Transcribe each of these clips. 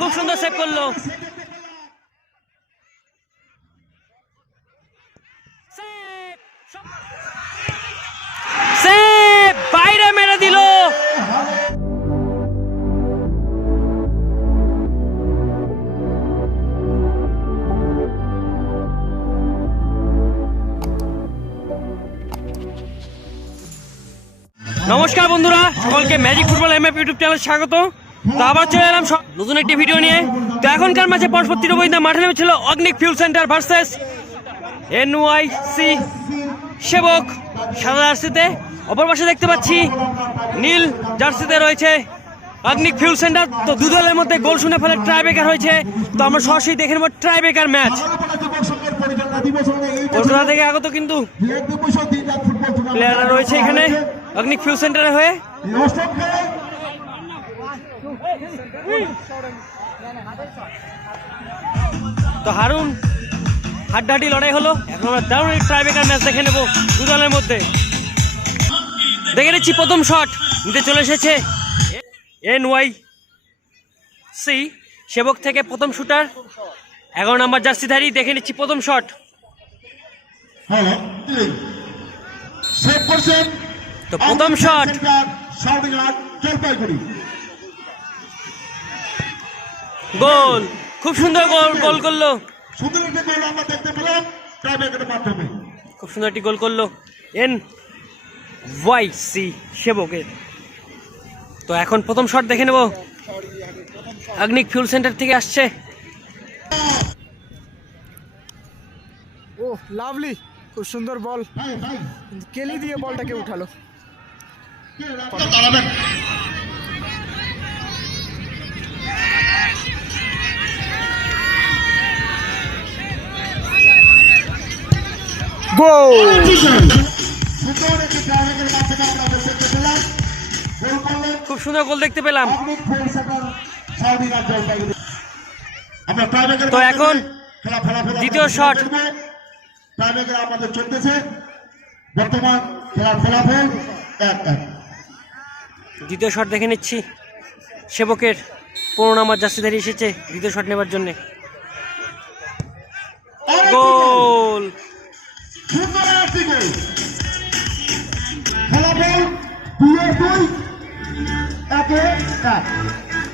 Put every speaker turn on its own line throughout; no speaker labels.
খুব সুন্দর সেভ করল। নমস্কার বন্ধুরা সকলকে magic football M YouTube channel স্বাগত। তো আবার চলে এলাম স- নতুন একটি ভিডিও নিয়ে। তো এখনকার মাঝে পরপর তিরুবৈদা মাঠে নেমেছিল অগ্নিক fuel centre versus N Y C Sebak সাদা জার্সিতে। অপর পাশে দেখতে পাচ্ছি নীল জার্সিতে রয়েছে অগ্নিক ফিউল সেন্টার তো দু দলের মধ্যে গোল শুনে ফেলে ট্রাই বেকার হয়েছে। তো আমরা সরাসরি দেখে নেব ট্রাই বেকার ম্যাচ কলকাতা থেকে আগত কিন্তু প্লেয়াররা রয়েছে এখানে অগ্নিক ফিউল সেন্টারে হয়ে। তো হারুন হাড্ডাহাড্ডি লড়াই হলো। এখন আমরা দারুণ ট্রাই বেকার ম্যাচ দেখে নেব দু দলের মধ্যে। দেখে নিচ্ছি প্রথম শট নিতে চলে এসেছে এন ওয়াই সি সেবক থেকে প্রথম শুটার এগারো নম্বর জার্সিধারী দেখে নিচ্ছি প্রথম শট তো প্রথম শট
জলপাইগুড়ি।
গোল। খুব সুন্দর গোল গোল করল।
সুন্দর একটি গোল আমরা দেখতে পেলাম টাইব্রেকারের মাধ্যমে।
খুব সুন্দর একটি গোল করল। এন ওয়াই সি সেবকের। তো এখন প্রথম শট দেখে নেব। আগ্নিক ফিউল সেন্টার থেকে আসছে।
ও লাভলি খুব সুন্দর বল।
ভাই ভাই
কেলি দিয়ে বলটাকে উঠালো।
করলেন
খুব সুন্দর গোল দেখতে পেলাম। তো এখন দ্বিতীয় শট।
আমাদের চলতেছে বর্তমান খেলার ফলাফল এক এক
দ্বিতীয় শট দেখে নিচ্ছি। সেবকের পনেরো নম্বর জার্সিধারী এসেছে দ্বিতীয় শট নেবার জন্য। গোল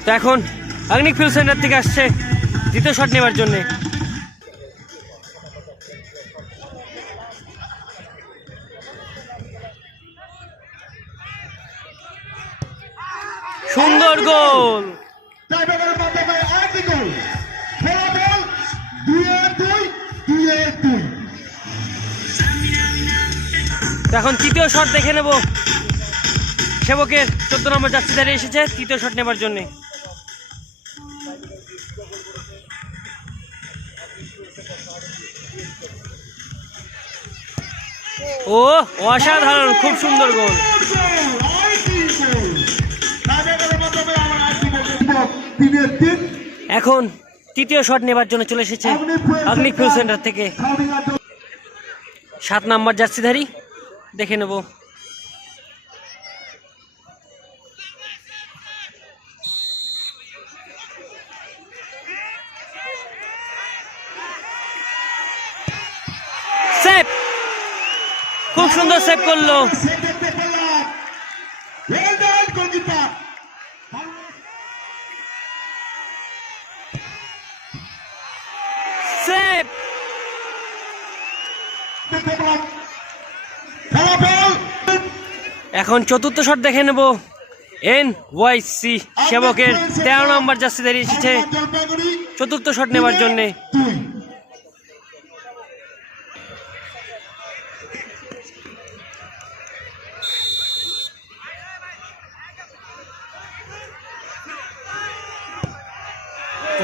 তো এখন আগ্নিক ফিউল সেন্টার থেকে আসছে দ্বিতীয় শট নেবার জন্য। সুন্দর গোল এখন তৃতীয় শট দেখে নেব। সেবকের চোদ্দ নম্বর যাত্রী দাঁড়িয়ে এসেছে তৃতীয় শট নেবার জন্য। ও অসাধারণ খুব সুন্দর গোল। এখন তৃতীয় শট নেবার জন্য চলে এসেছে আগ্নিক ফিউল সেন্টার থেকে। সাত নাম্বার জার্সিধারী দেখে নেব সেভ খুব সুন্দর সেভ করল
সে দেখতে পেলাম ওয়েল ডান গোলকিপার
সেভ
দেখতে পেলাম ফলাফল
এখন চতুর্থ শট দেখে নেব। এন ওয়াই সি সেবকের তেরো নম্বর জার্সিধারী এসেছে। চতুর্থ শট নেবার জন্যে।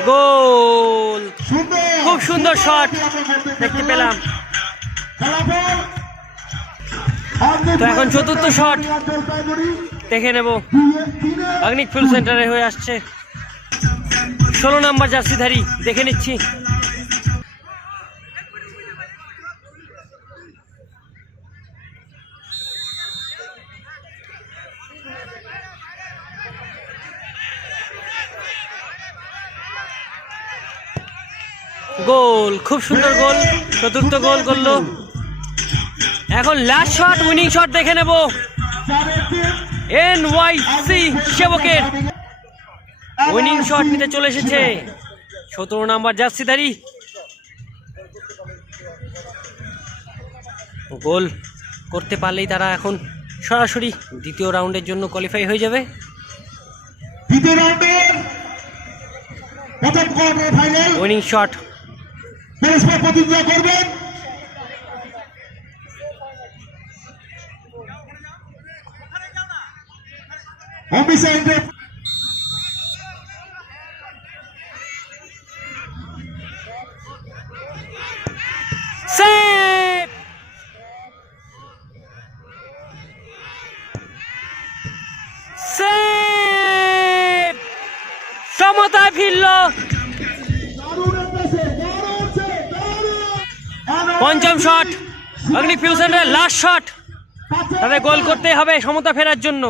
গোল। খুব সুন্দর শট দেখতে পেলাম। তো এখন চতুর্থ শট। দেখে নেব। আগ্নিক ফুল সেন্টারে হয়ে আসছে। ষোলো নম্বর জার্সিধারী দেখে নিচ্ছি। গোল খুব সুন্দর গোল। চতুর্থ গোল করল। এখন লাস্ট শট উইনিং শট দেখে নেব। এন ওয়াই সি সেবকের। উইনিং শট নিতে চলে এসেছে। সতেরো নাম্বার জার্সিধারী গোল করতে পারলেই তারা এখন সরাসরি দ্বিতীয় রাউন্ডের জন্য কোয়ালিফাই হয়ে যাবে। উইনিং শট
করবেন।
সেভ সমতায় ফিরল! পঞ্চম শট অগ্নি ফিউশনের লাস্ট শট তাদের গোল করতে হবে সমতা ফেরার জন্য।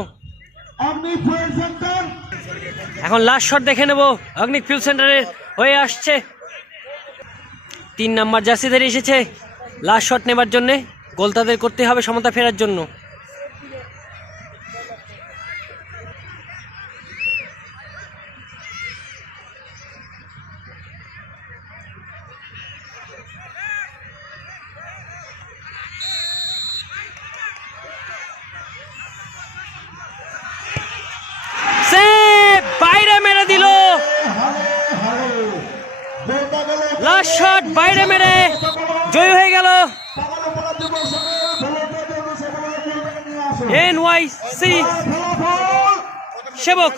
এখন লাস্ট শট দেখে নেব। অগ্নি ফিউল সেন্টারের হয়ে আসছে। তিন নাম্বার জার্সিদের এসেছে। লাস্ট শট নেবার জন্যে গোল তাদের করতে হবে সমতা ফেরার জন্য সে বাইরে মেরে দিল
গোলটা গেল
শট বাইরে মেরে জয় হয়ে গেল। এন ওয়াই সি সেবক।